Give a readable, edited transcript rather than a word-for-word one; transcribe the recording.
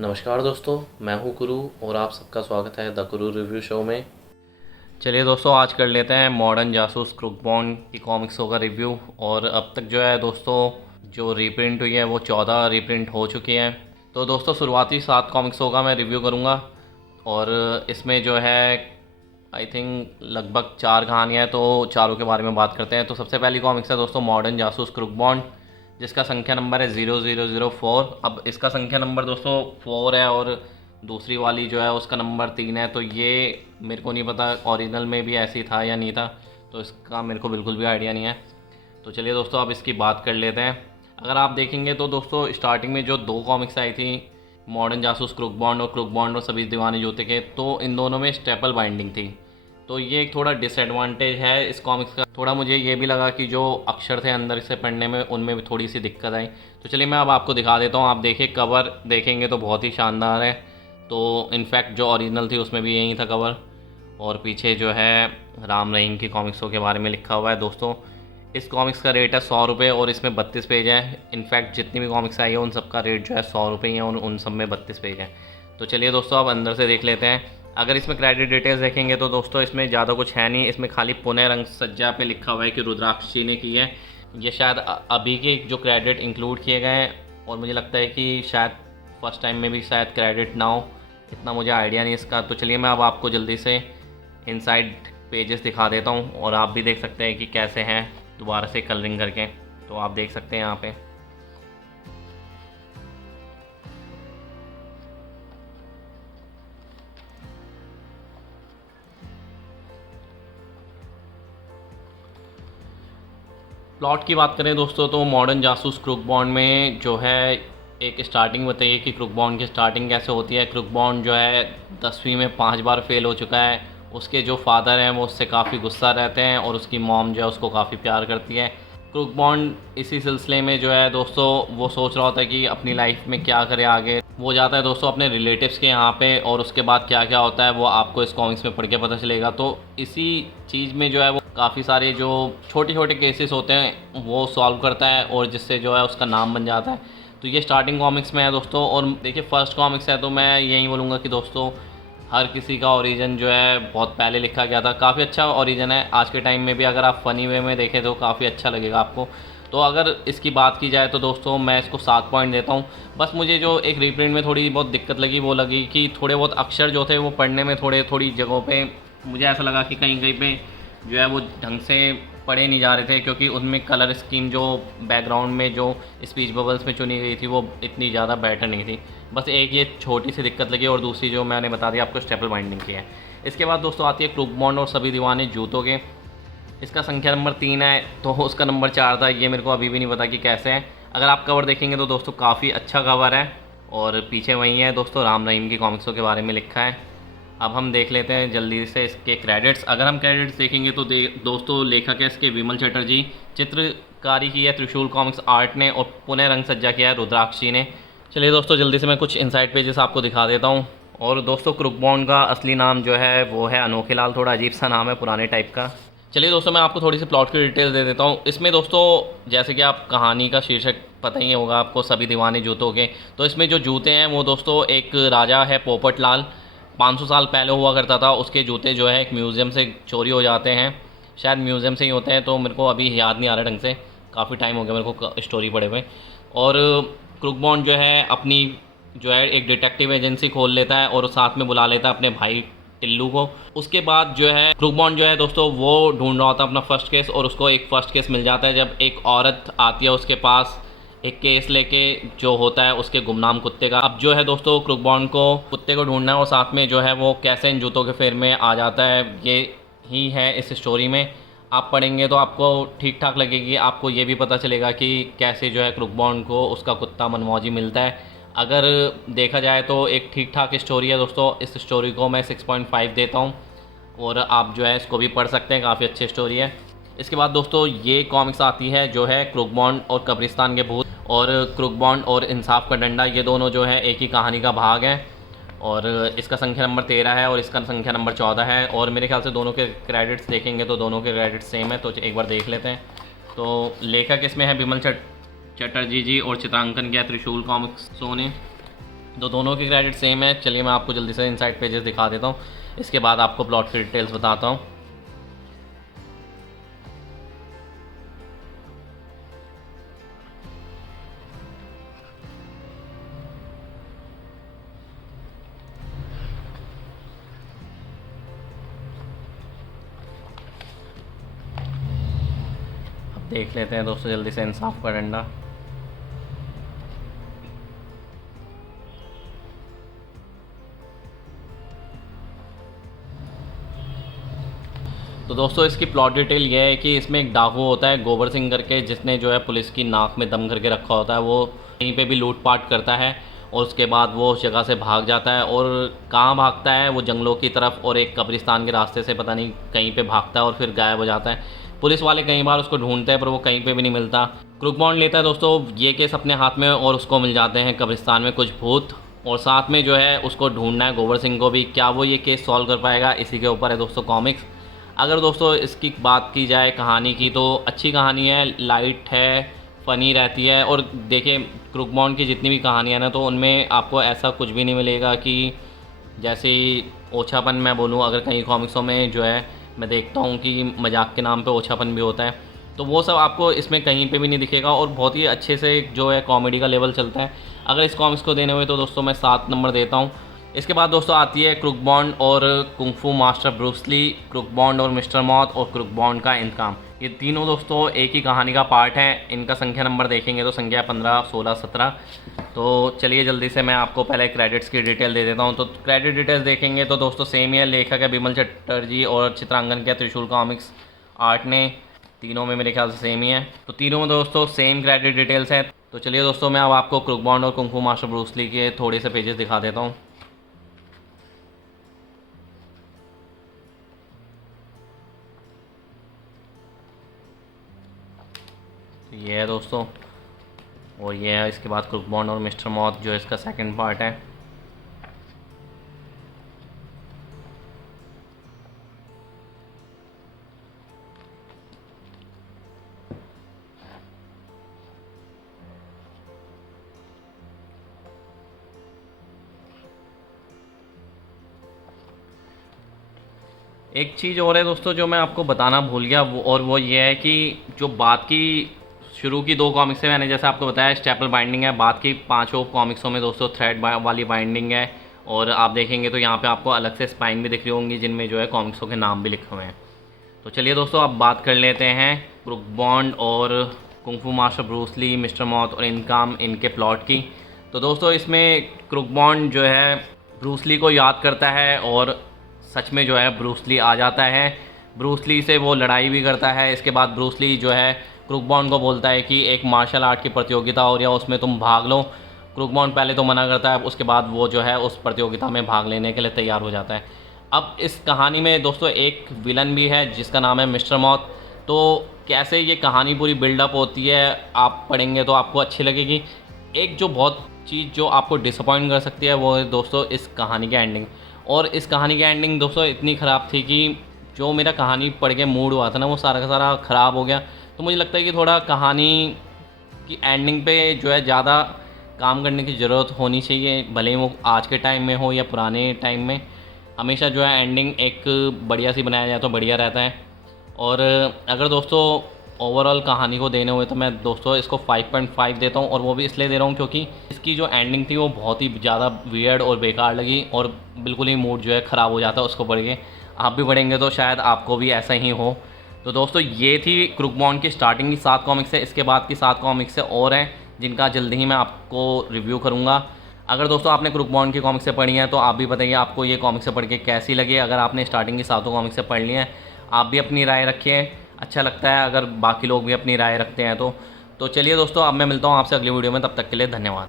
नमस्कार दोस्तों, मैं हूं गुरु और आप सबका स्वागत है द गुरु रिव्यू शो में। चलिए दोस्तों, आज कर लेते हैं मॉडर्न जासूस क्रूक बॉन्ड की कॉमिक्सों का रिव्यू। और अब तक जो है दोस्तों, जो रीप्रिंट हुई है वो 14 रीप्रिंट हो चुकी हैं। तो दोस्तों, शुरुआती 7 कॉमिक्सों का मैं रिव्यू करूँगा और इसमें जो है आई थिंक लगभग 4 कहानियाँ हैं, तो चारों के बारे में बात करते हैं। तो सबसे पहली कॉमिक्स है दोस्तों मॉडर्न जासूस क्रूक बॉन्ड, जिसका संख्या नंबर है 0004। अब इसका संख्या नंबर दोस्तों 4 है और दूसरी वाली जो है उसका नंबर 3 है। तो ये मेरे को नहीं पता ओरिजिनल में भी ऐसी था या नहीं था, तो इसका मेरे को बिल्कुल भी आइडिया नहीं है। तो चलिए दोस्तों, अब इसकी बात कर लेते हैं। अगर आप देखेंगे तो दोस्तों, स्टार्टिंग में जो 2 कॉमिक्स आई थी, मॉडर्न जासूस क्रूक बॉन्ड और क्रूक बॉन्ड और सभी दीवाने जूते के, तो इन दोनों में स्टेपल बाइंडिंग थी। तो ये एक थोड़ा डिसएडवांटेज है इस कॉमिक्स का। थोड़ा मुझे ये भी लगा कि जो अक्षर थे अंदर से पढ़ने में, उनमें भी थोड़ी सी दिक्कत आई। तो चलिए मैं अब आपको दिखा देता हूँ। आप देखिए, कवर देखेंगे तो बहुत ही शानदार है। तो इनफैक्ट जो ओरिजिनल थी उसमें भी यही था कवर। और पीछे जो है राम रहीम की कॉमिक्सों के बारे में लिखा हुआ है। दोस्तों, इस कॉमिक्स का रेट है 100 रुपये और इसमें 32 पेज हैं। इनफैक्ट जितनी भी कॉमिक्स आई है उन सब का रेट जो है 100 रुपये ही है और उन सब में 32 पेज हैं। तो चलिए दोस्तों, अब अंदर से देख लेते हैं। अगर इसमें क्रेडिट डिटेल्स देखेंगे तो दोस्तों, इसमें ज़्यादा कुछ है नहीं। इसमें खाली पुणे रंग सज्जा पे लिखा हुआ है कि रुद्राक्ष जी ने की है। ये शायद अभी के जो क्रेडिट इंक्लूड किए गए हैं, और मुझे लगता है कि शायद फर्स्ट टाइम में भी शायद क्रेडिट ना हो, इतना मुझे आइडिया नहीं इसका। तो चलिए मैं अब आपको जल्दी से इनसाइड पेजेस दिखा देता हूँ और आप भी देख सकते हैं कि कैसे हैं दोबारा से कलरिंग करके। तो आप देख सकते हैं यहाँ पे। प्लॉट की बात करें दोस्तों, तो मॉडर्न जासूस क्रूक बॉन्ड में जो है एक स्टार्टिंग बताइए कि क्रूक बॉन्ड की स्टार्टिंग कैसे होती है। क्रूक बॉन्ड जो है 10वीं में 5 बार फेल हो चुका है। उसके जो फादर हैं वो उससे काफ़ी गुस्सा रहते हैं और उसकी मॉम जो है उसको काफ़ी प्यार करती है। क्रूक बॉन्ड इसी सिलसिले में जो है दोस्तों, वो सोच रहा होता है कि अपनी लाइफ में क्या करे आगे। वो जाता है दोस्तों अपने रिलेटिव्स के यहाँ पे, और उसके बाद क्या क्या होता है वो आपको इस कॉमिक्स में पढ़ के पता चलेगा। तो इसी चीज़ में जो है वो काफ़ी सारे जो छोटे छोटे केसेस होते हैं वो सॉल्व करता है, और जिससे जो है उसका नाम बन जाता है। तो ये स्टार्टिंग कॉमिक्स में है दोस्तों। और देखिए, फर्स्ट कॉमिक्स है तो मैं यही बोलूँगा कि दोस्तों, हर किसी का ओरिजिन जो है बहुत पहले लिखा गया था। काफ़ी अच्छा ओरिजिन है। आज के टाइम में भी अगर आप फ़नी वे में देखें तो काफ़ी अच्छा लगेगा आपको। तो अगर इसकी बात की जाए तो दोस्तों, मैं इसको 7 पॉइंट देता हूँ। बस मुझे जो एक रीप्रिंट में थोड़ी बहुत दिक्कत लगी वो लगी कि थोड़े बहुत अक्षर जो थे वो पढ़ने में थोड़ी जगहों पे मुझे ऐसा लगा कि कहीं कहीं पे जो है वो ढंग से पढ़े नहीं जा रहे थे, क्योंकि उनमें कलर स्कीम जो बैकग्राउंड में जो स्पीच बबल्स में चुनी गई थी वो इतनी ज़्यादा बेटर नहीं थी। बस एक ये छोटी सी दिक्कत लगी, और दूसरी जो मैंने बता दी आपको स्टेपल बाइंडिंग की है। इसके बाद दोस्तों आती है क्रूक बॉन्ड और सभी दीवाने जूतों के। इसका संख्या नंबर 3 है, तो उसका नंबर 4 था। ये मेरे को अभी भी नहीं पता कि कैसे है। अगर आप कवर देखेंगे तो दोस्तों काफ़ी अच्छा कवर है, और पीछे वही है दोस्तों राम रहीम की कॉमिक्सों के बारे में लिखा है। अब हम देख लेते हैं जल्दी से इसके क्रेडिट्स। अगर हम क्रेडिट्स देखेंगे तो दोस्तों, लेखक है इसके विमल चटर्जी, चित्रकारी की है त्रिशूल कॉमिक्स आर्ट ने, और पुणे रंग सज्जा किया है रुद्राक्ष जी ने। चलिए दोस्तों, जल्दी से मैं कुछ इनसाइड पेजेस आपको दिखा देता हूँ। और दोस्तों, क्रूक बॉन्ड का असली नाम जो है वो है अनोखे लाल। थोड़ा अजीब सा नाम है, पुराने टाइप का। चलिए दोस्तों, मैं आपको थोड़ी सी प्लॉट की डिटेल दे देता हूँ। इसमें दोस्तों, जैसे कि आप कहानी का शीर्षक पता ही होगा आपको, सभी दीवाने जूतों के। तो इसमें जो जूते हैं वो दोस्तों, एक राजा है पोपट लाल, 500 साल पहले हुआ करता था। उसके जूते जो है एक म्यूज़ियम से चोरी हो जाते हैं। शायद म्यूज़ियम से ही होते हैं, तो मेरे को अभी याद नहीं आ रहा ढंग से, काफ़ी टाइम हो गया मेरे को स्टोरी पढ़े हुए। और क्रूक बॉन्ड जो है अपनी जो है एक डिटेक्टिव एजेंसी खोल लेता है और साथ में बुला लेता है अपने भाई टिल्लू को। उसके बाद जो है क्रूक बॉन्ड जो है दोस्तों, वो ढूंढ रहा होता है अपना फर्स्ट केस, और उसको एक फ़र्स्ट केस मिल जाता है जब एक औरत आती है उसके पास एक केस लेके, जो होता है उसके गुमनाम कुत्ते का। अब जो है दोस्तों, क्रूक बॉन्ड को कुत्ते को ढूंढना है, और साथ में जो है वो कैसे इन जूतों के फेर में आ जाता है, ये ही है इस स्टोरी में। आप पढ़ेंगे तो आपको ठीक ठाक लगेगी। आपको ये भी पता चलेगा कि कैसे जो है क्रूक बॉन्ड को उसका कुत्ता मनमौजी मिलता है। अगर देखा जाए तो एक ठीक ठाक स्टोरी है दोस्तों। इस स्टोरी को मैं 6.5 देता हूँ, और आप जो है इसको भी पढ़ सकते हैं, काफ़ी अच्छी स्टोरी है। इसके बाद दोस्तों, ये कॉमिक्स आती है जो है क्रूक बॉन्ड और कब्रिस्तान के भूत, और क्रूक बॉन्ड और इंसाफ का डंडा। ये दोनों जो है एक ही कहानी का भाग है, और इसका संख्या नंबर 13 है और इसका संख्या नंबर 14 है। और मेरे ख्याल से दोनों के क्रेडिट्स देखेंगे तो दोनों के क्रेडिट्स सेम है, तो एक बार देख लेते हैं। तो लेखक इसमें है विमल चटर्जी जी, और चित्रांकन किया त्रिशूल कॉमिक्सों ने। तो दोनों की क्रेडिट सेम है। चलिए मैं आपको जल्दी से इनसाइड पेजेस दिखा देता हूँ, इसके बाद आपको प्लॉट की डिटेल्स बताता हूँ। अब देख लेते हैं दोस्तों जल्दी से इंसाफ का डंडा। तो दोस्तों इसकी प्लॉट डिटेल ये है कि इसमें एक डाकू होता है गोबर सिंह करके, जिसने जो है पुलिस की नाक में दम करके रखा होता है। वो कहीं पे भी लूटपाट करता है और उसके बाद वो उस जगह से भाग जाता है। और कहाँ भागता है? वो जंगलों की तरफ और एक कब्रिस्तान के रास्ते से पता नहीं कहीं पे भागता है और फिर गायब हो जाता है। पुलिस वाले कई बार उसको ढूंढते हैं पर वो कहीं पे भी नहीं मिलता। क्रुक बॉन्ड लेता है दोस्तों ये केस अपने हाथ में और उसको मिल जाते हैं कब्रिस्तान में कुछ भूत, और साथ में जो है उसको ढूंढना है गोबर सिंह को भी। क्या वो ये केस सॉल्व कर पाएगा? इसी के ऊपर है दोस्तों कॉमिक्स। अगर दोस्तों इसकी बात की जाए कहानी की, तो अच्छी कहानी है, लाइट है, फ़नी रहती है। और देखिए क्रुक बॉन्ड की जितनी भी कहानियाँ ना, तो उनमें आपको ऐसा कुछ भी नहीं मिलेगा कि जैसे ओछापन मैं बोलूँ। अगर कहीं कॉमिक्सों में जो है मैं देखता हूँ कि मजाक के नाम पे ओछापन भी होता है, तो वो सब आपको इसमें कहीं पे भी नहीं दिखेगा। और बहुत ही अच्छे से जो है कॉमेडी का लेवल चलता है। अगर इस कॉमिक्स को देने हुए तो दोस्तों मैं 7 नंबर देता हूँ। इसके बाद दोस्तों आती है क्रुक बॉन्ड और kung fu master Bruce Lee, crook bond और मिस्टर मौत और क्रुक बॉन्ड का इंतकाम। ये तीनों दोस्तों एक ही कहानी का पार्ट है। इनका संख्या नंबर देखेंगे तो संख्या 15, 16, 17। तो चलिए जल्दी से मैं आपको पहले क्रेडिट्स की डिटेल दे देता हूँ। तो क्रेडिट डिटेल्स देखेंगे तो दोस्तों सेम ही है। लेखक है बिमल चटर्जी और चित्रांकन किया त्रिशूल कॉमिक्स आर्ट ने। तीनों में मेरे ख्याल से सेम ही है। तो तीनों में दोस्तों सेम क्रेडिट डिटेल्स हैं। तो चलिए दोस्तों मैं अब आपको क्रुक बॉन्ड और कुंग फू मास्टर ब्रूस ली के थोड़े से पेजेस दिखा देता हूँ। ये है दोस्तों, और ये है इसके बाद क्रुक बॉन्ड और मिस्टर मौत जो इसका सेकंड पार्ट है। एक चीज़ और है दोस्तों जो मैं आपको बताना भूल गया, वो ये है कि जो बात की शुरू की 2 कॉमिक्स है, मैंने जैसे आपको बताया स्टेपल बाइंडिंग है। बात की 5 कॉमिक्सों में दोस्तों थ्रेड वाली बाइंडिंग है। और आप देखेंगे तो यहाँ पे आपको अलग से स्पाइन भी दिख रही होंगी जिनमें जो है कॉमिक्सों के नाम भी लिखे हुए हैं। तो चलिए दोस्तों अब बात कर लेते हैं क्रुक बॉन्ड और कुंग फू मास्टर ब्रूस ली, मिस्टर मौत और इंतकाम, इनके प्लॉट की। तो दोस्तों इसमें क्रुक बॉन्ड जो है ब्रूस ली को याद करता है और सच में जो है ब्रूस ली आ जाता है। ब्रूस ली से वो लड़ाई भी करता है। इसके बाद ब्रूस ली जो है क्रुक बॉन्ड को बोलता है कि एक मार्शल आर्ट की प्रतियोगिता हो रही है, उसमें तुम भाग लो। क्रुक बॉन्ड पहले तो मना करता है, उसके बाद वो जो है उस प्रतियोगिता में भाग लेने के लिए तैयार हो जाता है। अब इस कहानी में दोस्तों एक विलन भी है जिसका नाम है मिस्टर मौत। तो कैसे ये कहानी पूरी बिल्डअप होती है आप पढ़ेंगे तो आपको अच्छी लगेगी। एक जो बहुत चीज़ जो आपको डिसअपॉइंट कर सकती है वो है दोस्तों इस कहानी की एंडिंग। और इस कहानी की एंडिंग दोस्तों इतनी ख़राब थी कि जो मेरा कहानी पढ़ के मूड हुआ था ना वो सारा का सारा ख़राब हो गया। तो मुझे लगता है कि थोड़ा कहानी की एंडिंग पे जो है ज़्यादा काम करने की ज़रूरत होनी चाहिए, भले ही वो आज के टाइम में हो या पुराने टाइम में। हमेशा जो है एंडिंग एक बढ़िया सी बनाया जाए तो बढ़िया रहता है। और अगर दोस्तों ओवरऑल कहानी को देने हुए तो मैं दोस्तों इसको 5.5 देता हूँ। और वो भी इसलिए दे रहा हूँ क्योंकि इसकी जो एंडिंग थी वो बहुत ही ज़्यादा वियर्ड और बेकार लगी और बिल्कुल ही मूड जो है ख़राब हो जाता है उसको पढ़ के। आप भी पढ़ेंगे तो शायद आपको भी ऐसा ही हो। तो दोस्तों ये थी क्रुक बॉन्ड की स्टार्टिंग की 7 कॉमिक्स है। इसके बाद की 7 कॉमिक्स और हैं जिनका जल्दी ही मैं आपको रिव्यू करूँगा। अगर दोस्तों आपने क्रुक बॉन्ड की कॉमिक्स से पढ़ी हैं तो आप भी बताइए आपको ये कॉमिक्स से पढ़ के कैसी लगी। अगर आपने स्टार्टिंग की 7 कॉमिक्स से पढ़ ली हैं आप भी अपनी राय रखिए, अच्छा लगता है अगर बाकी लोग भी अपनी राय रखते हैं तो चलिए दोस्तों अब मैं मिलता हूँ आपसे अगली वीडियो में, तब तक के लिए धन्यवाद।